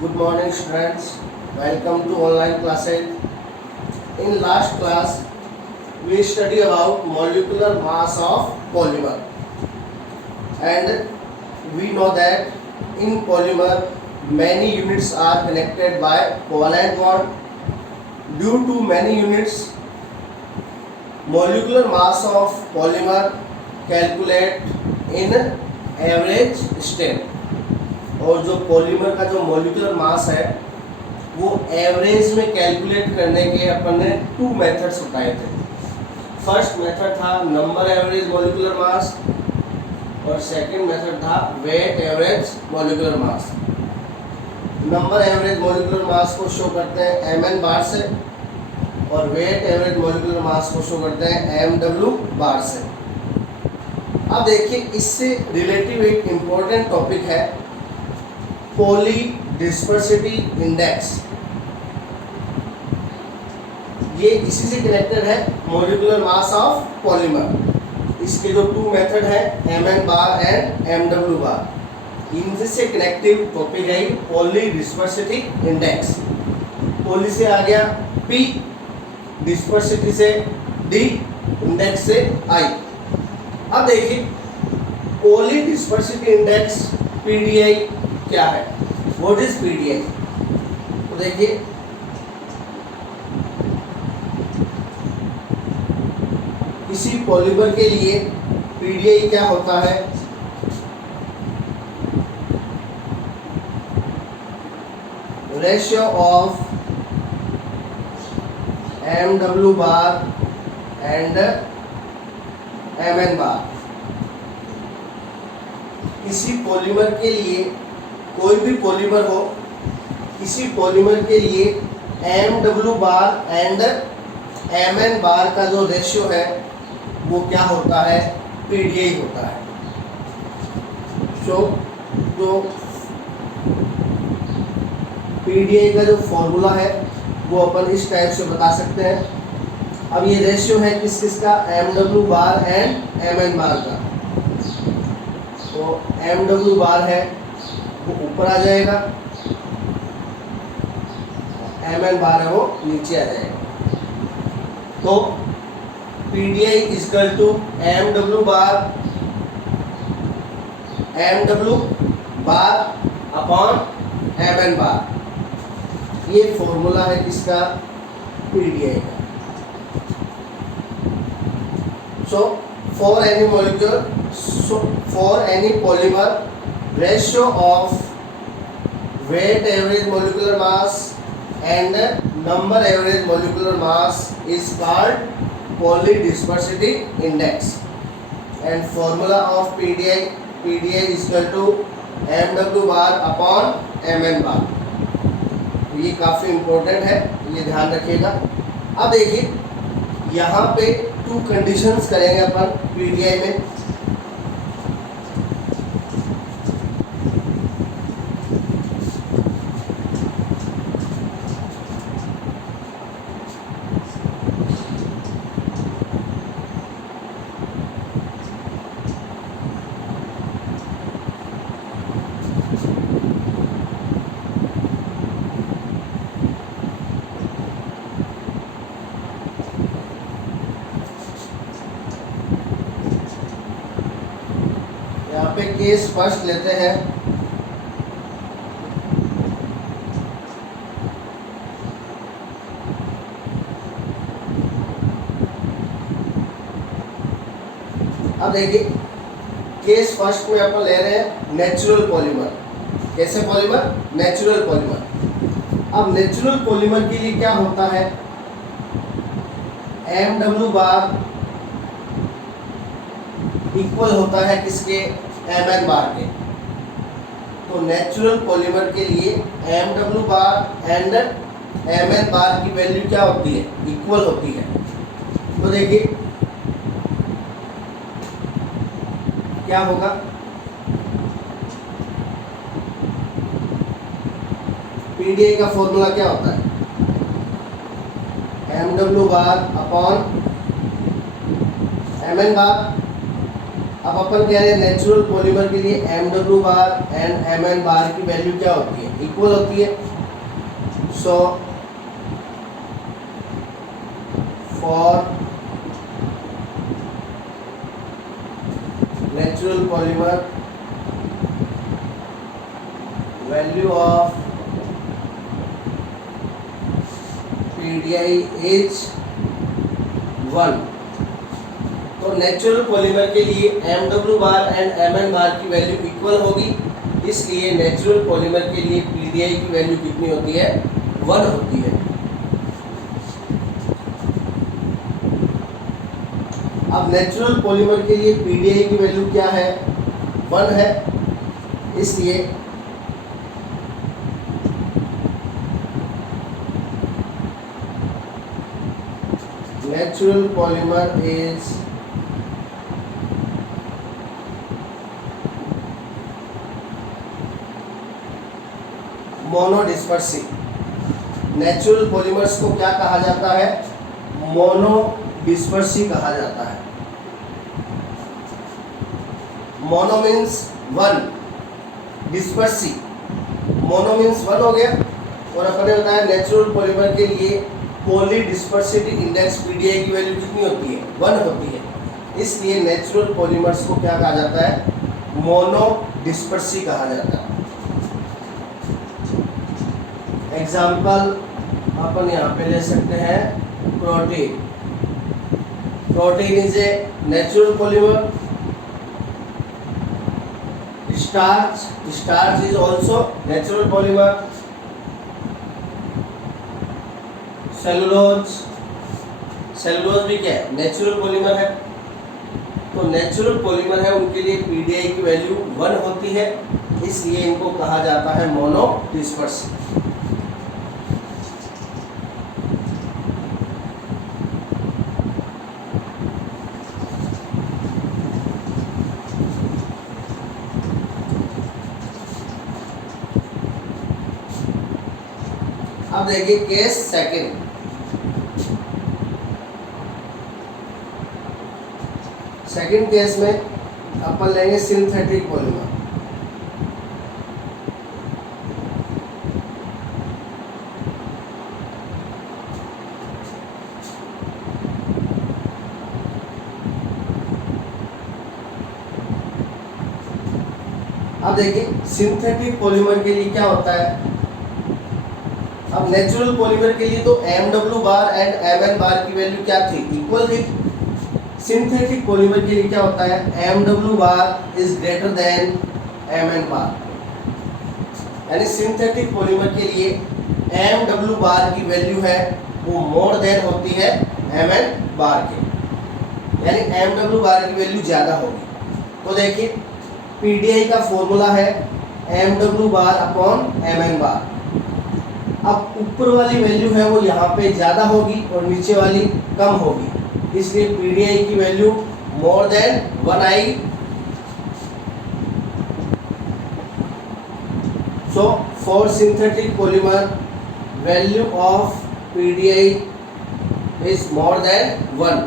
Good morning students, welcome to online classes. In last class, we study about molecular mass of polymer, and we know that in polymer many units are connected by covalent bond. Due to many units, molecular mass of polymer calculate in average step. और जो polymer का जो molecular mass है वो average में calculate करने के अपन ने 2 मेथड्स बताए थे। फर्स्ट मेथड था नंबर एवरेज मॉलिक्यूलर मास और सेकंड मेथड था weight average molecular mass. Number average molecular mass को शो करते हैं mn बार से और वेट एवरेज मॉलिक्यूलर मास को शो करते हैं mw बार से। अब देखिए इससे रिलेटिव एक इम्पोर्टेंट टॉपिक है पॉली डिस्पर्सिटी इंडेक्स। ये इसी से कनेक्टेड है मॉलिक्यूलर मास ऑफ पॉलीमर। इसके जो 2 मेथड है mn बार एंड mw बार, इनसे कनेक्टिव टॉपिक है पॉली डिस्पर्सिटी इंडेक्स। पॉली से आ गया P, डिस्पर्सिटी से D, इंडेक्स से I। अब देखिए पॉली डिस्पर्सिटी इंडेक्स PDI क्या है, व्हाट इज PDI। तो देखिए किसी पॉलीमर के लिए PDI क्या होता है, ratio of mw bar and mn बार। किसी पॉलीमर के लिए, कोई भी पॉलीमर हो, किसी पॉलीमर के लिए mw बार एंड mn बार का जो रेशियो है वो क्या होता है, PDI होता है। सो जो PDI का जो फॉर्मूला है वो अपन इस टाइप से बता सकते हैं। अब ये रेशियो है किस किस का, mw बार एंड mn बार का। तो mw बार है वो ऊपर आ जाएगा, mn बार है वो नीचे आ जाएगा। तो PDI equal to mw bar upon mn bar. ये फॉर्मूला है किसका, PDI का। So for any molecule, for any polymer, ratio of weight average molecular mass and number average molecular mass is called polydispersity index, and formula of PDI is equal to mw bar upon mn bar। ये काफ़ी important है, ये ध्यान रखिएगा। अब देखिए यहाँ पे 2 कंडीशंस करेंगे अपन PDI में। यहाँ पे केस फर्स्ट लेते हैं। अब देखिए केस फर्स्ट में अपन ले रहे हैं नेचुरल पॉलीमर। कैसे पॉलीमर, नेचुरल पॉलीमर। अब नेचुरल पॉलीमर के लिए क्या होता है, mw बार इक्वल होता है किसके, mn बार के। तो नेचुरल पॉलीमर के लिए mw बार एंड mn बार की वैल्यू क्या होती है, इक्वल होती है। तो देखिए क्या होगा, PDI का फॉर्मूला क्या होता है, mw बार अपॉन mn बार अब अपन कह रहे हैं नेचुरल पॉलीमर के लिए MW बार एंड MN बार की वैल्यू क्या होती है, इक्वल होती है। So for natural polymer value of PDI is 1। तो नेचुरल पॉलीमर के लिए MW बार एंड MN बार की वैल्यू इक्वल होगी, इसलिए नेचुरल पॉलीमर के लिए PDI की वैल्यू कितनी होती है, 1 होती है। अब नेचुरल पॉलीमर के लिए PDI की वैल्यू क्या है, 1 है, इसलिए natural polymer is monodispersive. Natural polymers को क्या कहा जाता है, मोनोडिस्पर्सिव कहा जाता है। Mono means 1, dispersive mono means 1 हो गया। और अपने बताया नेचुरल पॉलीमर के लिए पॉलीडिस्पर्सिविटी इंडेक्स PDI की वैल्यू कितनी होती है, 1 होती है, इसलिए नेचुरल पॉलीमर्स को क्या कहा जाता है, मोनोडिस्पर्सिव कहा जाता है। एग्जाम्पल अपन यहाँ पे ले सकते हैं, protein. Protein is a natural polymer. Starch is also natural polymer. Cellulose भी क्या है, नेचुरल पॉलीमर है। तो नेचुरल पॉलीमर है, उनके लिए PDI की वैल्यू 1 होती है, इसलिए इनको कहा जाता है मोनोडिस्पर्सिव। अब देखिए केस सेकंड। सेकंड केस में अपन लेंगे सिंथेटिक पॉलीमर। अब देखिए सिंथेटिक पॉलीमर के लिए क्या होता है। अब नेचुरल पॉलीमर के लिए तो MW बार एंड MN बार की वैल्यू क्या थी, इक्वल थी। सिंथेटिक पॉलीमर के लिए क्या होता है, MW bar is greater than MN बार, यानी सिंथेटिक पॉलीमर के लिए MW बार की वैल्यू है वो मोर देन होती है MN बार के, यानी MW बार की वैल्यू ज़्यादा होगी। तो देखिए PDI का फॉर्मूला है MW बार अपॉन MN बार। अब ऊपर वाली वैल्यू है वो यहाँ पे ज़्यादा होगी और नीचे वाली कम होगी, इसलिए PDI की वैल्यू मोर देन 1 आएगी। So for synthetic polymer value of PDI is more than 1।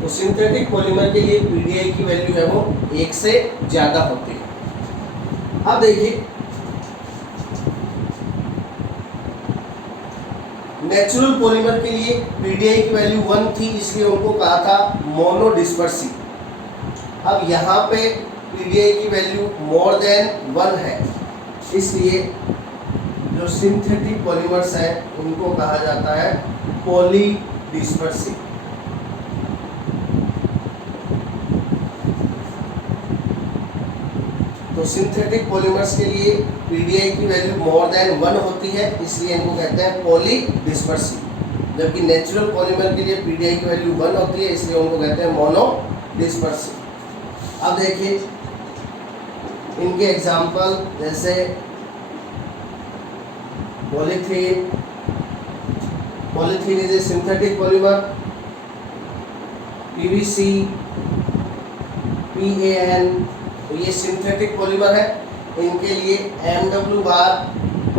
तो सिंथेटिक पॉलीमर के लिए PDI की वैल्यू है वो 1 से ज़्यादा होती है। अब देखिए नेचुरल पॉलीमर के लिए PDI की वैल्यू 1 थी, इसलिए उनको कहा था मोनोडिस्पर्सिव। अब यहाँ पे PDI की वैल्यू मोर देन 1 है, इसलिए जो सिंथेटिक पॉलीमर्स हैं उनको कहा जाता है पॉलीडिस्पर्सिव। तो सिंथेटिक पॉलीमर्स के लिए PDI की वैल्यू मोर देन 1 होती है, इसलिए इनको कहते हैं पॉलीडिस्पर्सिव। जबकि नेचुरल पॉलीमर के लिए PDI की वैल्यू 1 होती है, इसलिए उनको कहते हैं मोनोडिस्पर्सिव। अब देखिए इनके एग्जाम्पल, जैसे polythene is a synthetic polymer. PVC, PAN, तो ये सिंथेटिक पॉलीमर है। इनके लिए MW bar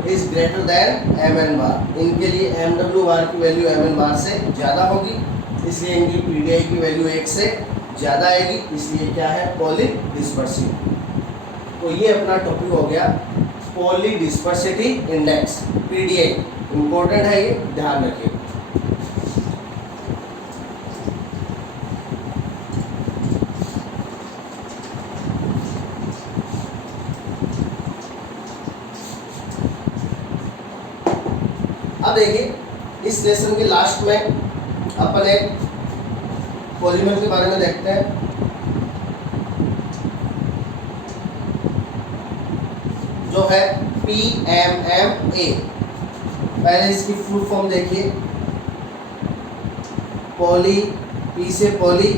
is greater than MN बार। इनके लिए MW बार की वैल्यू MN बार से ज़्यादा होगी, इसलिए इनकी PDI की वैल्यू 1 से ज़्यादा आएगी, इसलिए क्या है पॉलीडिस्पर्सिव। तो ये अपना टॉपिक हो गया पॉलीडिस्पर्सिटी इंडेक्स, पीडीए। इंपॉर्टेंट है ये, ध्यान रखिए। अब देखिए इस लेसन के लास्ट में अपन एक पॉलीमर के बारे में देखते हैं। जो है PMMA। पहले इसकी फुल फॉर्म देखिए। पॉली, पी से पॉली,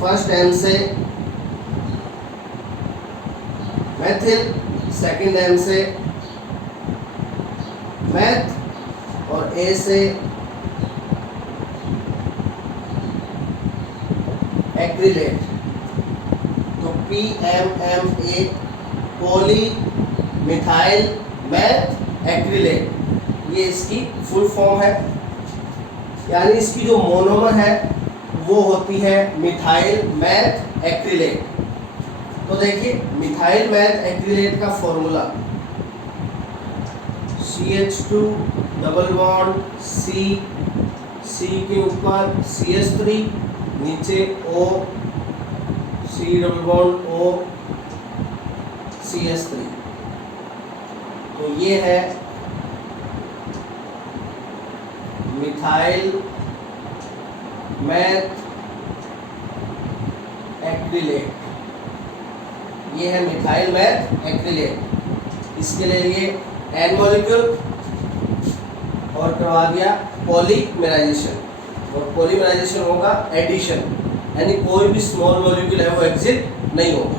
फर्स्ट एम से मैथिल, सेकंड एम से मैथ, और ए से एक्रिलेट। तो PMMA poly methyl math acrylate, ये इसकी फुल फॉर्म है। यानी इसकी जो मोनोमर है वो होती है मिथाइल मैथ एक्रिलेट। तो देखिए मिथाइल मैथ एक्रिलेट का formula CH2 double bond C के ऊपर CH3, नीचे O, C double bond O, CH3। तो ये है मिथाइल मैथ एक्रिलेट, ये है मिथाइल मैथ एक्रिलेट। इसके लिए N मॉलिक्यूल और करवा दिया पॉलीमराइजेशन, और पॉलीमराइजेशन होगा एडिशन, यानी कोई भी स्मॉल मॉलिक्यूल है वो एग्जिट नहीं होगा।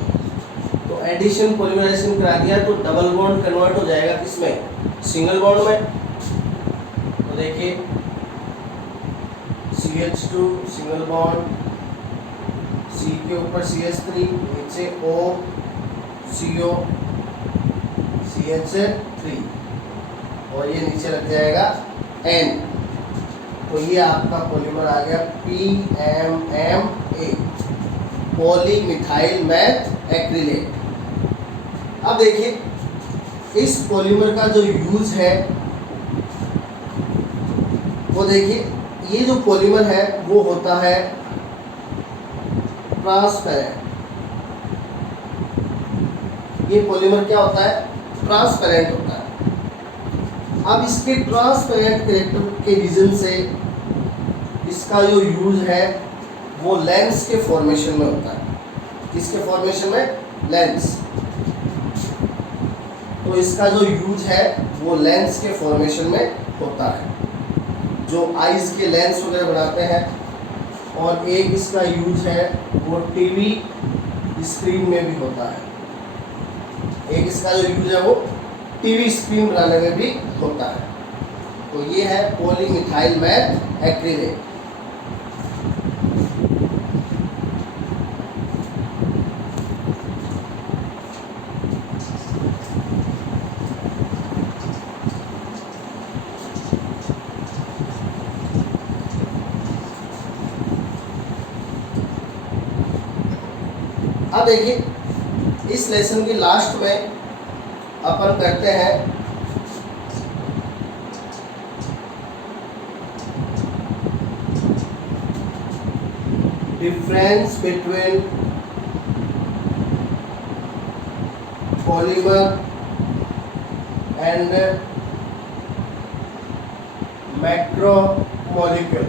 तो एडिशन पॉलीमराइजेशन करा दिया तो डबल बॉन्ड कन्वर्ट हो जाएगा किसमें, सिंगल बॉन्ड में। तो देखिए CH2 सिंगल बॉन्ड, C के ऊपर CH3, नीचे O, CO, CH3, और ये नीचे लग जाएगा N। तो ये आपका पॉलीमर आ गया PMMA, पॉलीमिथाइल मैथ एक्रिलेट। अब देखिए इस पॉलीमर का जो यूज है वो देखिए, ये जो पॉलीमर है वो होता है ट्रांसपेरेंट। ये पॉलीमर क्या होता है, ट्रांसपेरेंट होता है। अब इसके ट्रांसपेरेंट कैरेक्टर के रीजन से इसका जो यूज है वो लेंस के फॉर्मेशन में होता है। किसके फॉर्मेशन में, लेंस। तो इसका जो यूज है वो लेंस के फॉर्मेशन में होता है, जो आईज के लेंस वगैरह बनाते हैं। और एक इसका यूज है वो टीवी स्क्रीन में भी होता है। एक इसका जो यूज है वो टीवी स्क्रीन बनाने में भी होता है। तो ये है पॉलीमिथाइल मैथ एक्रिलेट। अब देखिए इस लेसन की लास्ट में अपन करते हैं difference between polymer and macromolecule.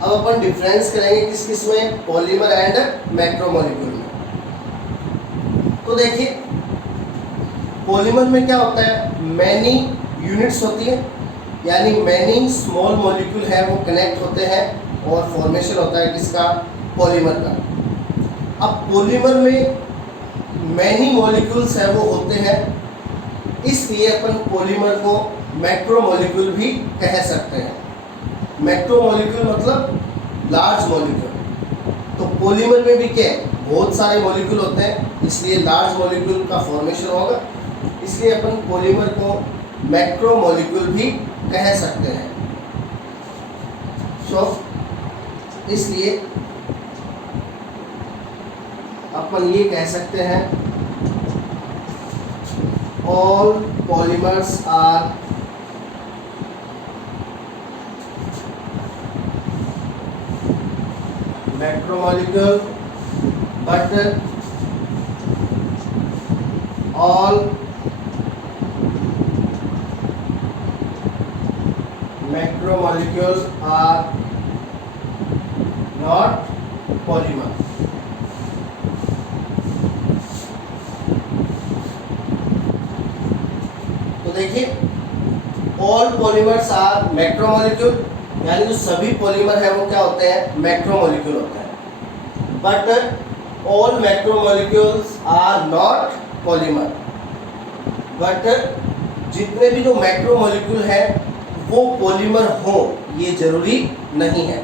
अब अपन डिफरेंस करेंगे किस किस में, पॉलीमर एंड मैक्रोमोलिक्यूल में। तो देखिए पॉलीमर में क्या होता है, मैनी यूनिट्स होती है, यानी मैनी स्मॉल मॉलिक्यूल है वो कनेक्ट होते हैं और फॉर्मेशन होता है किसका, पॉलीमर का। अब पॉलीमर में मैनी मॉलिक्यूल्स है वो होते हैं, इसलिए अपन पॉलीमर को मैक्रोमोलिक्यूल भी कह सकते हैं। मैक्रोमोलिक्यूल मतलब लार्ज मॉलिक्यूल। तो पॉलीमर में भी क्या है, बहुत सारे मॉलिक्यूल होते हैं, इसलिए लार्ज मॉलिक्यूल का फॉर्मेशन होगा, इसलिए अपन पॉलीमर को मैक्रोमोलिक्यूल भी कह सकते हैं। सो इसलिए अपन ये कह सकते हैं all polymers are macromolecule but all macromolecules are not polymer. तो देखिए all polymers are macromolecule, यानी जो सभी पॉलीमर है वो क्या होते हैं, मैक्रोमोलिक्यूल होते हैं. But all macromolecules are not polymer. But जितने भी जो मैक्रोमोलिक्यूल है वो पॉलीमर हो ये जरूरी नहीं है.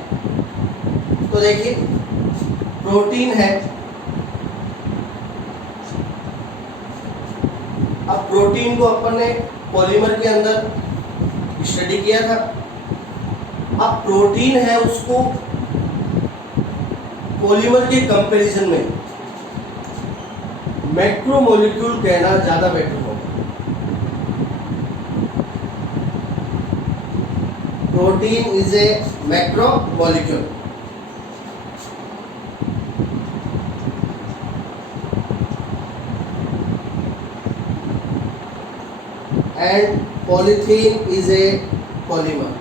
तो देखिए प्रोटीन है. अब प्रोटीन को अपन ने पॉलीमर के अंदर स्टडी किया था. अब प्रोटीन है उसको पॉलीमर के कंपैरिजन में मैक्रोमोलिक्यूल कहना ज्यादा बेटर होगा. Protein is a macromolecule. And polythene is a polymer.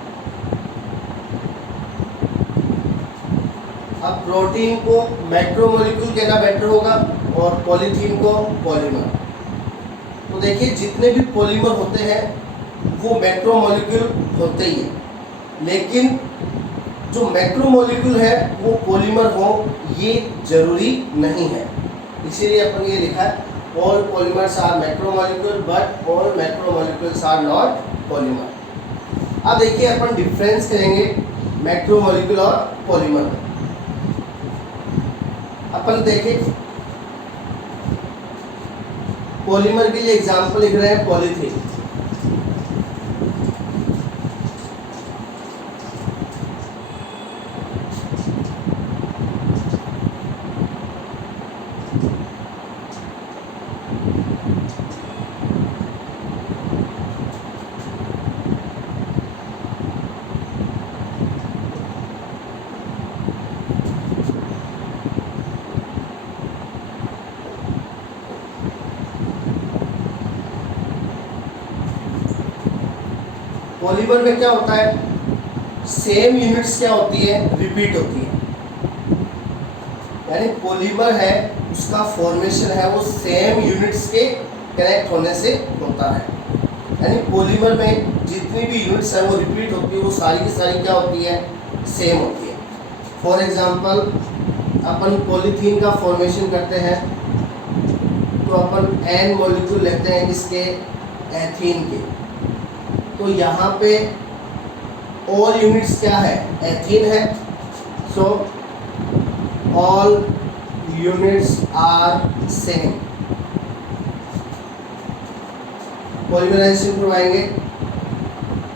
अब प्रोटीन को मैक्रोमोलिक्यूल कहना बेटर होगा और पॉलीथीन को पॉलीमर. तो देखिए जितने भी पॉलीमर होते हैं वो मैक्रोमोलिक्यूल होते ही हैं, लेकिन जो मैक्रोमोलिक्यूल है वो पॉलीमर हो ये जरूरी नहीं है. इसीलिए अपन ये लिखा है all polymers are macromolecule but all macromolecules are not polymer. अब देखिए अपन डिफरेंस करेंगे मैक्रोमोलिक्यूल और पॉलीमर में. अपन देखें पॉलीमर के लिए एग्जांपल लिख रहे हैं पॉलीथीन. पॉलीमर में क्या होता है, सेम यूनिट्स क्या होती है, रिपीट होती है. यानी पॉलीमर है उसका फॉर्मेशन है वो सेम यूनिट्स के कनेक्ट होने से होता है. यानी पॉलीमर में जितनी भी यूनिट्स है वो रिपीट होती है, वो सारी की सारी क्या होती है, सेम होती है. फॉर एग्जांपल अपन पॉलीथीन का फॉर्मेशन करते हैं तो अपन n मॉलिक्यूल लेते हैं इसके एथीन के. तो यहाँ पे ऑल यूनिट्स क्या है, एथीन है. So all units are same. Polymerization करवाएंगे,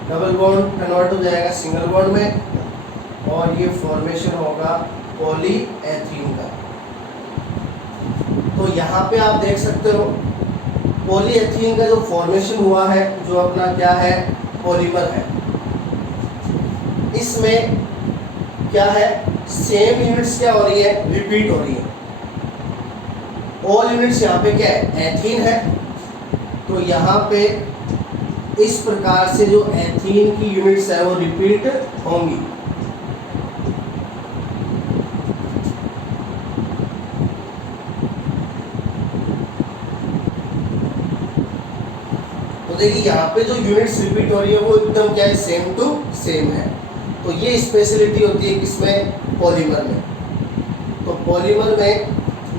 डबल बॉन्ड कन्वर्ट हो जाएगा सिंगल बॉन्ड में और ये फॉर्मेशन होगा पॉलीएथीन का. तो यहाँ पे आप देख सकते हो पॉलीएथीन का जो फॉर्मेशन हुआ है जो अपना क्या है, पॉलीमर है. इसमें क्या है, सेम यूनिट्स क्या हो रही है, रिपीट हो रही है. ऑल यूनिट्स यहाँ पे क्या है, एथीन है. तो यहाँ पे इस प्रकार से जो एथीन की यूनिट्स है वो रिपीट होंगी. देखिए यहाँ पे जो यूनिट्स रिपीट हो रही है वो एकदम क्या है, सेम टू सेम है. तो ये स्पेशलिटी होती है किसमें, पॉलीमर में. तो पॉलीमर में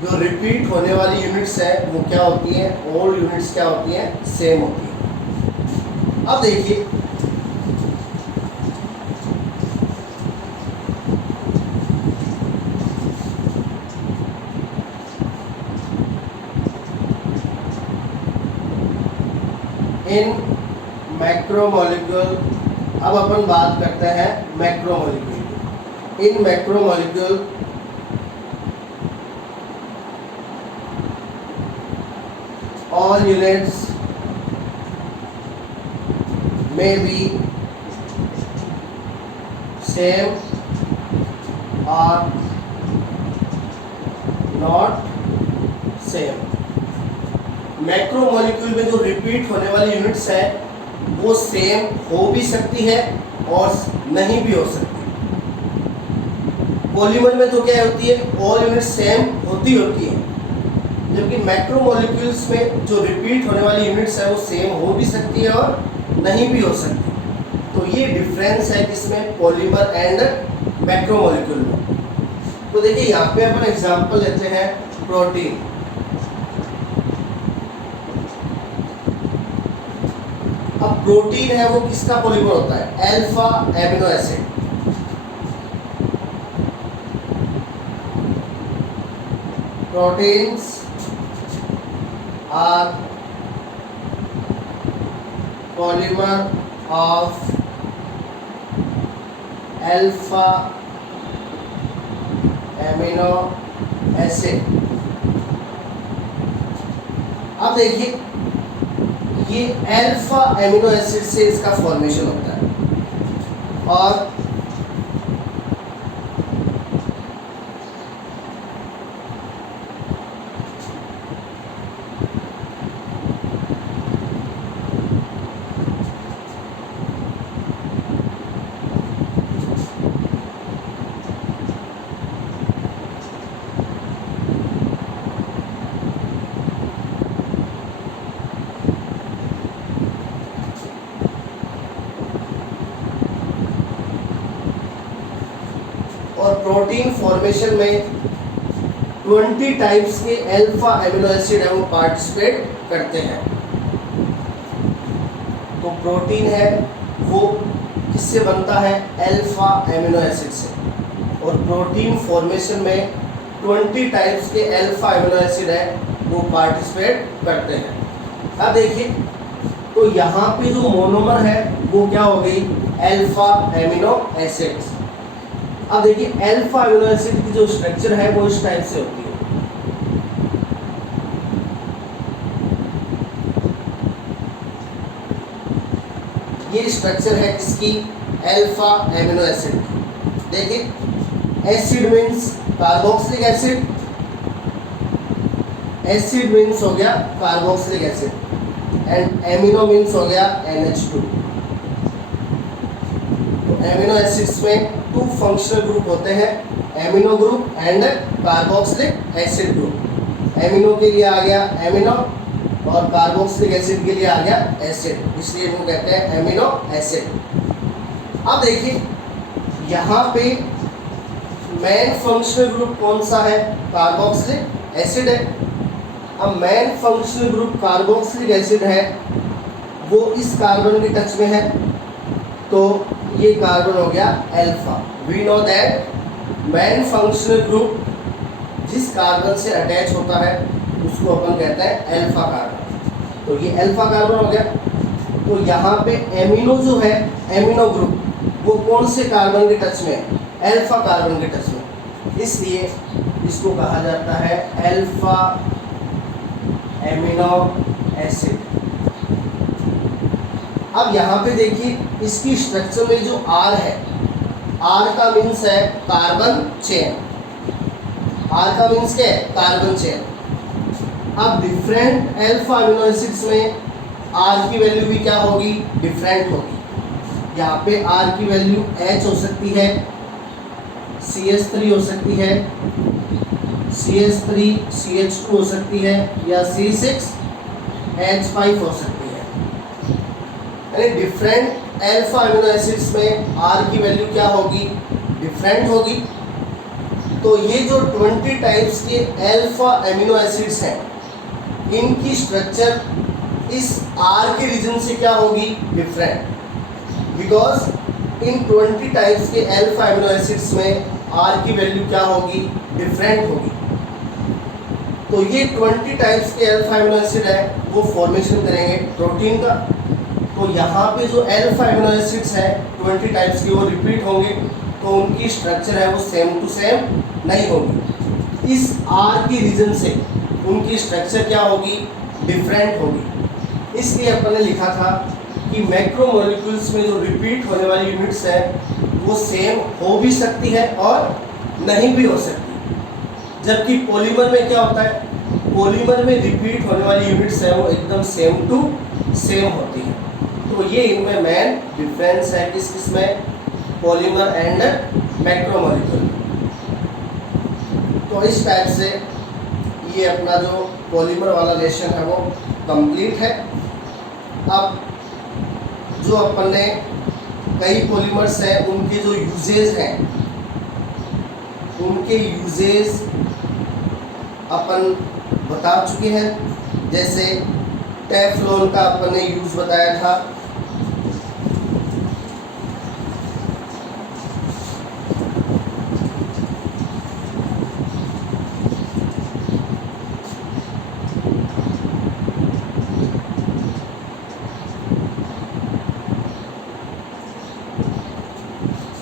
जो रिपीट होने वाली यूनिट्स है वो क्या होती है, ऑल यूनिट्स क्या होती हैं, सेम होती है. अब देखिए इन मैक्रोमोलिक्यूल. अब अपन बात करते हैं मैक्रोमोलिक्यूल की. in macromolecule all units may be same or not same। Macromolecule में जो रिपीट होने वाली यूनिट्स है वो सेम हो भी सकती है और नहीं भी हो सकती। पॉलीमर में तो क्या होती है, ऑल यूनिट सेम होती है, जबकि मैक्रोमोलिक्यूल्स में जो रिपीट होने वाली यूनिट्स है वो सेम हो भी सकती है और नहीं भी हो सकती। तो ये डिफरेंस है किसमें, पॉलीमर एंड मैक्रोमोलिक्यूल में। तो देखिए यहाँ पे अपन एग्जांपल लेते हैं प्रोटीन। अब प्रोटीन है वो किसका पॉलीमर होता है, alpha amino acid. Proteins are polymer of alpha amino acid. अब देखिए ये अल्फा एमिनो एसिड से इसका फॉर्मेशन होता है और प्रोटीन फॉर्मेशन में 20 टाइप्स के अल्फा एमिनो एसिड है वो पार्टिसिपेट करते हैं। तो प्रोटीन है वो किससे बनता है, अल्फा एमिनो एसिड से, और प्रोटीन फॉर्मेशन में 20 टाइप्स के अल्फा एमिनो एसिड है वो पार्टिसिपेट करते हैं। अब देखिए तो यहाँ पे जो मोनोमर है वो क्या हो गई, अल्फा एमिनो एसिड्स। अब देखिए अल्फा एमिनो एसिड की जो स्ट्रक्चर है वो इस टाइप से होती है। ये स्ट्रक्चर है किसकी, अल्फा एमिनो एसिड। देखिए acid means carboxylic acid, acid means हो गया carboxylic acid and amino means हो गया NH2। तो एमिनो एसिड्स में 2 फंक्शनल ग्रुप होते हैं, amino group and carboxylic acid group. Amino के लिए आ गया एमिनो और कार्बोक्सिलिक एसिड के लिए आ गया एसिड, इसलिए इनको कहते हैं एमिनो एसिड। अब देखिए यहाँ पे मेन फंक्शनल ग्रुप कौन सा है, कार्बोक्सिलिक एसिड है। अब main functional group carboxylic acid है वो इस कार्बन के टच में है, तो ये कार्बन हो गया alpha. We know that main functional group जिस कार्बन से अटैच होता है उसको अपन कहते हैं अल्फा कार्बन। तो ये अल्फा कार्बन हो गया। तो यहाँ पे एमिनो जो है, एमिनो ग्रुप वो कौन से कार्बन के टच में है, अल्फा कार्बन के टच में, इसलिए इसको कहा जाता है अल्फा एमिनो एसिड। अब यहाँ पे देखिए इसकी स्ट्रक्चर में जो R है, R का मीन्स है कार्बन चेन, R का मीन्स क्या है, कार्बन चेन। अब डिफरेंट अल्फा अमीनो एसिड्स में R की वैल्यू भी क्या होगी, डिफरेंट होगी। यहाँ पे R की वैल्यू H हो सकती है, CH3 हो सकती है, CH3 CH2 हो सकती है, या C6H5 हो सकती है। यानी डिफरेंट अल्फा अमीनो एसिड्स में R की वैल्यू क्या होगी, डिफरेंट होगी। तो ये जो 20 टाइप्स के अल्फा अमीनो एसिड्स हैं इनकी स्ट्रक्चर इस R के रीजन से क्या होगी, डिफरेंट, बिकॉज इन 20 टाइप्स के अल्फा अमीनो एसिड्स में R की वैल्यू क्या होगी, डिफरेंट होगी। तो ये 20 टाइप्स के अल्फा अमीनो एसिड है वो फॉर्मेशन करेंगे प्रोटीन का। तो यहाँ पे जो अल्फा अमीनो एसिड्स है 20 टाइप्स के वो रिपीट होंगे तो उनकी स्ट्रक्चर है वो सेम टू सेम नहीं होगी। इस आर की रीजन से उनकी स्ट्रक्चर क्या होगी, डिफरेंट होगी। इसलिए अपन ने लिखा था कि मैक्रोमोलिक्यूल्स में जो रिपीट होने वाली यूनिट्स है वो सेम हो भी सकती है और नहीं भी हो सकती। जबकि पॉलीमर में क्या होता है, पॉलीमर में रिपीट होने वाली यूनिट्स है वो एकदम सेम टू सेम होती है। तो ये इनमें मेन डिफरेंस है किस किस में, पॉलीमर एंड मैक्रोमोलिक्यूल। तो इस टाइप से ये अपना जो पॉलीमर वाला लेसन है वो कंप्लीट है। अब जो अपन ने कई पॉलीमर्स हैं उनके जो यूजेज हैं, उनके यूजेज अपन बता चुके हैं। जैसे टेफ्लॉन का अपन ने यूज बताया था,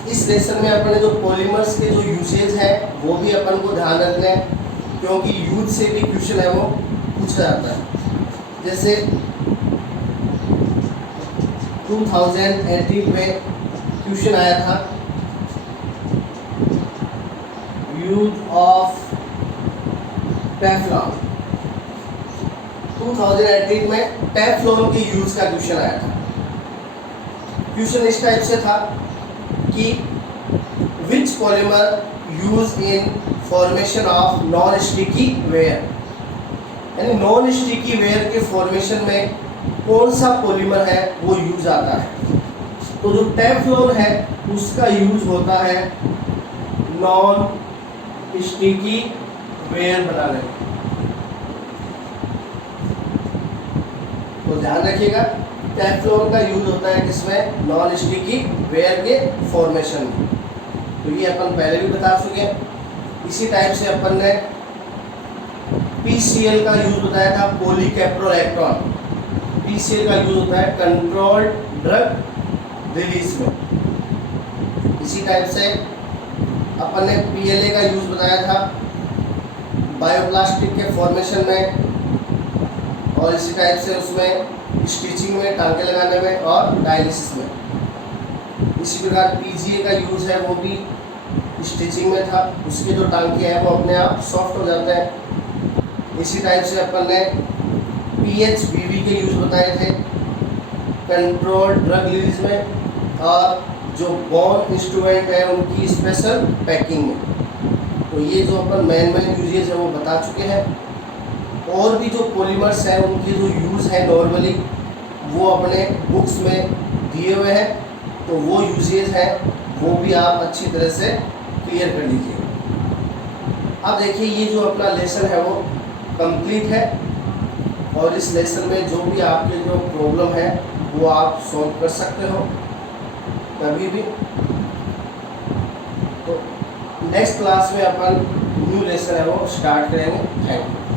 इस लेसन में अपने जो पॉलीमर्स के जो यूसेज हैं वो भी अपन को ध्यान रखना है, क्योंकि यूज से भी क्वेश्चन है वो पूछा जाता है। जैसे 2018 में क्वेश्चन आया था, यूज ऑफ टेफ्लॉन। 2018 में टेफ्लॉन के यूज का क्वेश्चन आया था। क्वेश्चन इस टाइप से था कि which polymer use in formation of non sticky ware, यानी नॉन स्टिकी वेयर के फॉर्मेशन में कौन सा पॉलीमर है वो यूज आता है। तो जो टेफ्लॉन है उसका यूज होता है नॉन स्टिकी वेयर बनाने में। तो ध्यान रखिएगा, टेफ्लॉन का यूज होता है किसमें, नॉन स्टिकी वेयर के फॉर्मेशन में। तो ये अपन पहले भी बता चुके हैं। इसी टाइप से अपन ने PCl का यूज बताया था, पॉलीकैप्रोलैक्टोन। PCl का यूज होता है कंट्रोल्ड ड्रग रिलीज में। इसी टाइप से अपन ने PLA का यूज बताया था बायोप्लास्टिक के फॉर्मेशन में, और इसी टाइप से उसमें स्टिचिंग में, टांके लगाने में और डायलिसिस में। इसी प्रकार PGA का यूज है वो भी स्टिचिंग में था, उसके जो टांके हैं वो अपने आप सॉफ्ट हो जाते हैं। इसी टाइप से अपन ने PHBV के यूज बताए थे कंट्रोल ड्रग रिलीज में, और जो बोन इंस्ट्रूमेंट है उनकी स्पेशल पैकिंग में। तो ये जो अपन मेन यूजेज है वो बता चुके हैं। और भी जो पॉलीमर्स हैं उनके जो यूज़ है नॉर्मली वो अपने बुक्स में दिए हुए हैं, तो वो यूजेज हैं वो भी आप अच्छी तरह से क्लियर कर लीजिए। अब देखिए ये जो अपना लेसन है वो कंप्लीट है, और इस लेसन में जो भी आपके जो प्रॉब्लम है वो आप सॉल्व कर सकते हो कभी भी। तो नेक्स्ट क्लास में अपन न्यू लेसन है वो स्टार्ट करेंगे। Thank you.